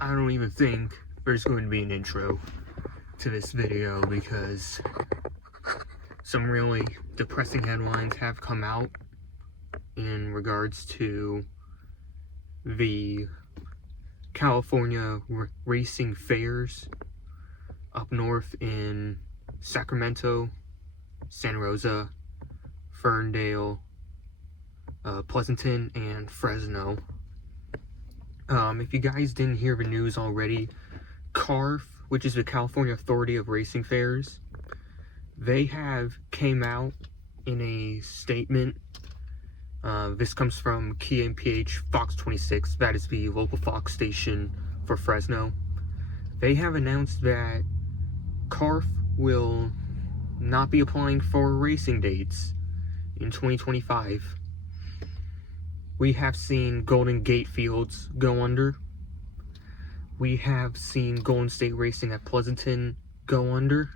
I don't even think there's going to be an intro to this video because some really depressing headlines have come out in regards to the California racing fairs up north in Sacramento, Santa Rosa, Ferndale, Pleasanton, and Fresno. If you guys didn't hear the news already, CARF, which is the California Authority of Racing Fairs, they have came out in a statement. This comes from KMPH Fox 26, that is the local Fox station for Fresno. They have announced that CARF will not be applying for racing dates in 2025. We have seen Golden Gate Fields go under. We have seen Golden State Racing at Pleasanton go under.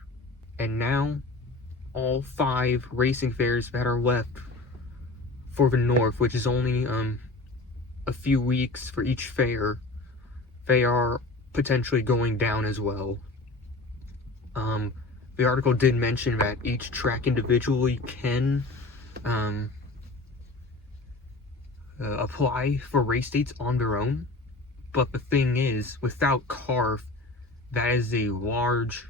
And now, all 5 racing fairs that are left for the north, which is only a few weeks for each fair, they are potentially going down as well. The article did mention that each track individually can apply for race dates on their own, but the thing is, without CARF, that is a large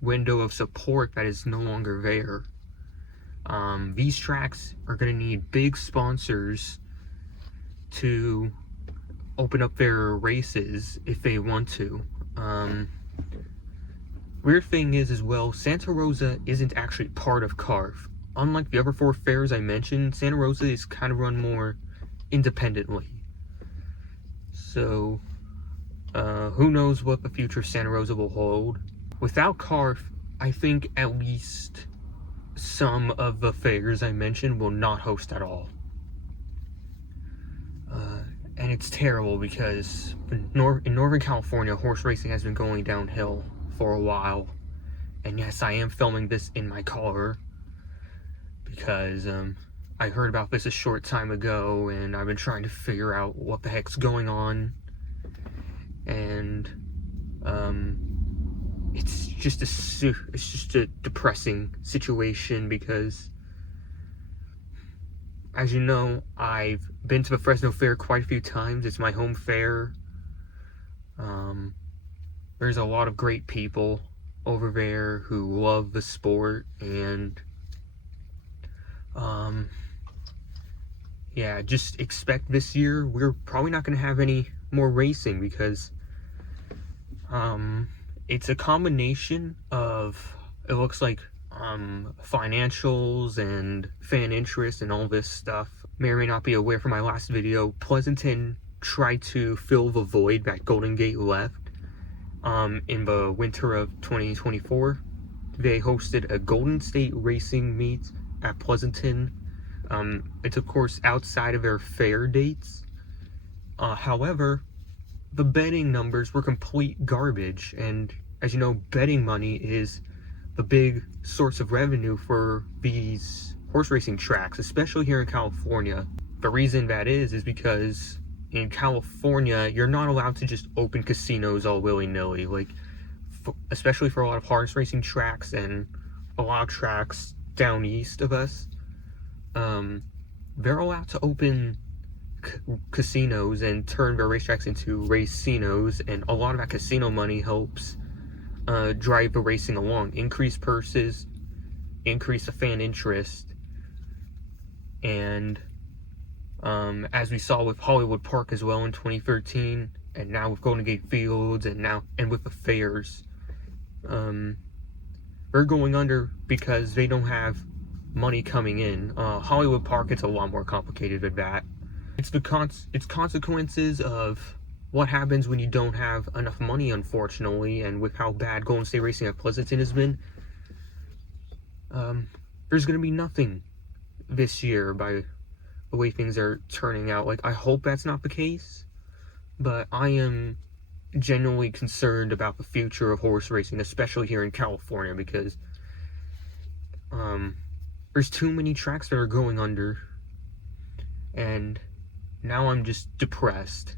window of support that is no longer there. These tracks are going to need big sponsors to open up their races if they want to. Weird thing is as well, Santa Rosa isn't actually part of CARF. Unlike the other 4 fairs I mentioned, Santa Rosa is kind of run more independently. So, who knows what the future of Santa Rosa will hold. Without CARF, I think at least some of the fairs I mentioned will not host at all. And it's terrible because in Northern California, horse racing has been going downhill for a while. And yes, I am filming this in my car because I heard about this a short time ago and I've been trying to figure out what the heck's going on. And it's just a depressing situation because, as you know, I've been to the Fresno Fair quite a few times. It's my home fair. There's a lot of great people over there who love the sport, and yeah, just expect this year we're probably not going to have any more racing because it's a combination of, it looks like, financials and fan interest and all this stuff. May or may not be aware from my last video, Pleasanton tried to fill the void that Golden Gate left in the winter of 2024. They hosted a Golden State Racing meet at Pleasanton. It's of course outside of their fair dates. However, the betting numbers were complete garbage, and as you know, betting money is the big source of revenue for these horse racing tracks, especially here in California. The reason that is because in California, you're not allowed to just open casinos all willy-nilly, like, especially for a lot of horse racing tracks and a lot of tracks down east of us. They're allowed to open casinos and turn their racetracks into racinos, and a lot of that casino money helps drive the racing along, increase purses, increase the fan interest, and as we saw with Hollywood Park as well in 2013, and now with Golden Gate Fields, and with the fairs, they're going under because they don't have money coming in. Hollywood Park, it's a lot more complicated than that. It's consequences of what happens when you don't have enough money, unfortunately, and with how bad Golden State Racing at Pleasanton has been, there's going to be nothing this year by the way things are turning out. Like, I hope that's not the case, but I am genuinely concerned about the future of horse racing, especially here in California, because there's too many tracks that are going under, and now I'm just depressed.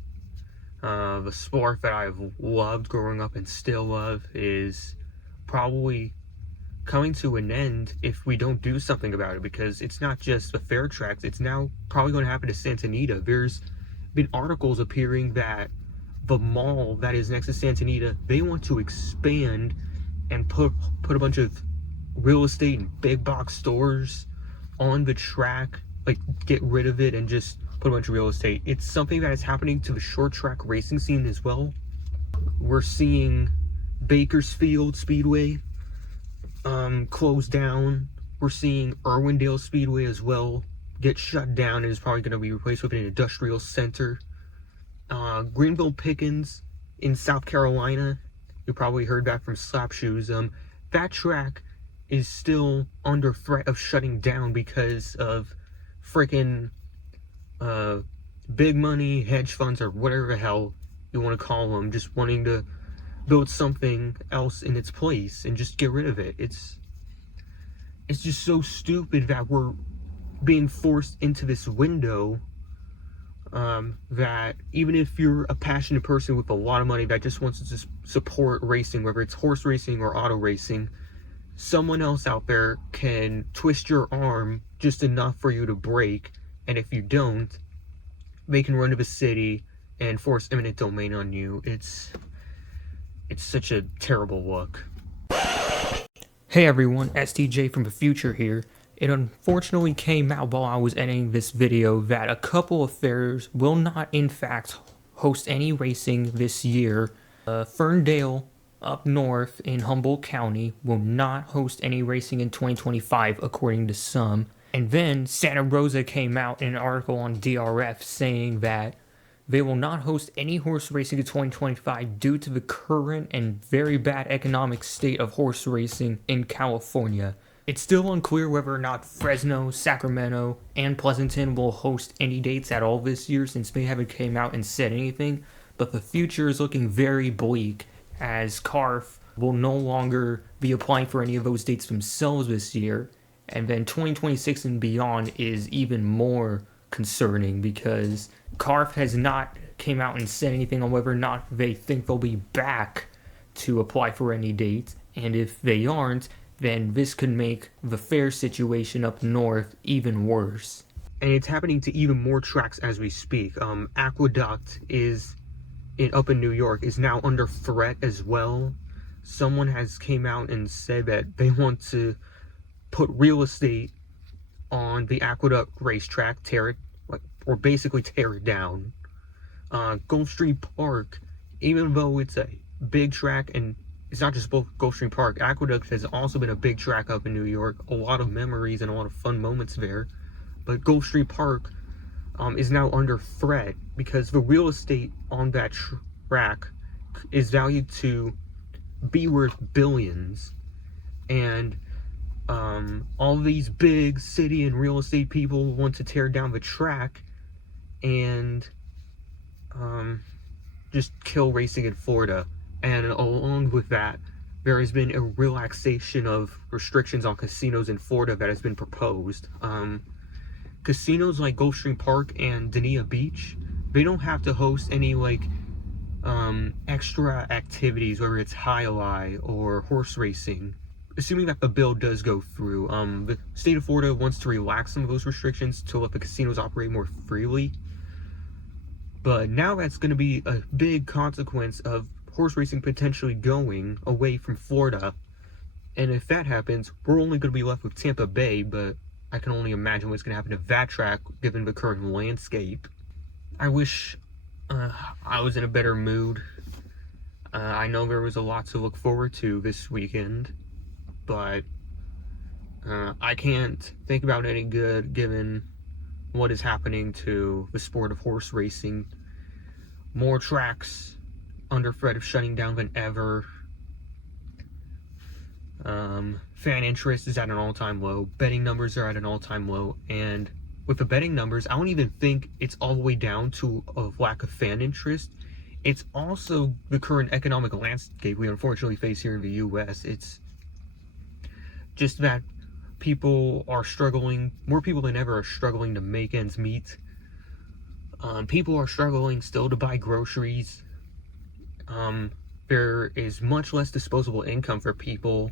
The sport that I've loved growing up and still love is probably coming to an end if we don't do something about it, because it's not just the fair tracks, it's now probably going to happen to Santa Anita. There's been articles appearing that the mall that is next to Santa Anita, they want to expand and put a bunch of real estate and big box stores on the track, like get rid of it and just put a bunch of real estate. It's something that is happening to the short track racing scene as well. We're seeing Bakersfield Speedway close down. We're seeing Irwindale Speedway as well get shut down and is probably going to be replaced with an industrial center. Greenville Pickens in South Carolina, you probably heard that from Slap Shoes. That track is still under threat of shutting down because of freaking big money hedge funds, or whatever the hell you want to call them, just wanting to build something else in its place and just get rid of it. It's just so stupid that we're being forced into this window, that even if you're a passionate person with a lot of money that just wants to just support racing, whether it's horse racing or auto racing, someone else out there can twist your arm just enough for you to break, and if you don't, they can run to the city and force eminent domain on you. It's such a terrible look. Hey everyone, STJ from the future here. It unfortunately came out while I was editing this video that a couple of fairs will not in fact host any racing this year. Ferndale up north in Humboldt County will not host any racing in 2025 according to some. And then Santa Rosa came out in an article on DRF saying that they will not host any horse racing in 2025 due to the current and very bad economic state of horse racing in California. It's still unclear whether or not Fresno, Sacramento, and Pleasanton will host any dates at all this year, since they haven't came out and said anything, but the future is looking very bleak, as CARF will no longer be applying for any of those dates themselves this year, and then 2026 and beyond is even more concerning because CARF has not came out and said anything on whether or not they think they'll be back to apply for any dates, and if they aren't, then this could make the fair situation up north even worse. And it's happening to even more tracks as we speak. Aqueduct is up in New York is now under threat as well. Someone has came out and said that they want to put real estate on the Aqueduct racetrack, tear it, or basically tear it down. Gulfstream Park, even though it's a big track, and it's not just Gulfstream Park, Aqueduct has also been a big track up in New York, a lot of memories and a lot of fun moments there, but Gulfstream Park is now under threat because the real estate on that track is valued to be worth billions, and all these big city and real estate people want to tear down the track and just kill racing in Florida. And along with that, there has been a relaxation of restrictions on casinos in Florida that has been proposed. Casinos like Gulfstream Park and Dania Beach, they don't have to host any extra activities, whether it's highlight or horse racing, assuming that the bill does go through. The state of Florida wants to relax some of those restrictions to let the casinos operate more freely. But now that's going to be a big consequence of horse racing potentially going away from Florida. And if that happens, we're only going to be left with Tampa Bay, but I can only imagine what's going to happen to that track given the current landscape. I wish I was in a better mood. I know there was a lot to look forward to this weekend, but I can't think about any good given what is happening to the sport of horse racing. More tracks under threat of shutting down than ever. Fan interest is at an all-time low. Betting numbers are at an all-time low, and with the betting numbers, I don't even think it's all the way down to a lack of fan interest. It's also the current economic landscape we unfortunately face here in the US. It's just that people are struggling, more people than ever are struggling to make ends meet. People are struggling still to buy groceries. There is much less disposable income for people,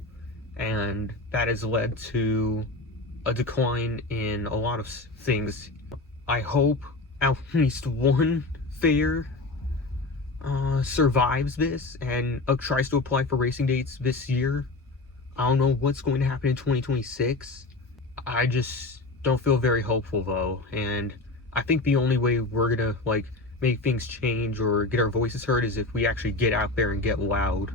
and that has led to a decline in a lot of things. I hope at least one fair survives this and tries to apply for racing dates this year. I don't know what's going to happen in 2026. I just don't feel very hopeful though, and I think the only way we're gonna like make things change or get our voices heard is if we actually get out there and get loud.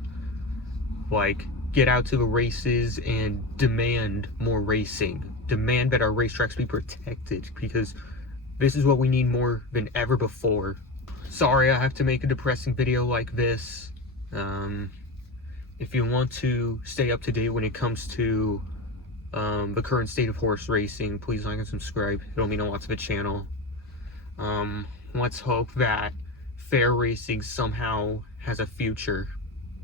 Like, get out to the races and demand more racing. Demand that our racetracks be protected, because this is what we need more than ever before. Sorry I have to make a depressing video like this. If you want to stay up to date when it comes to the current state of horse racing, please like and subscribe. It'll mean a lot to the channel. Let's hope that fair racing somehow has a future.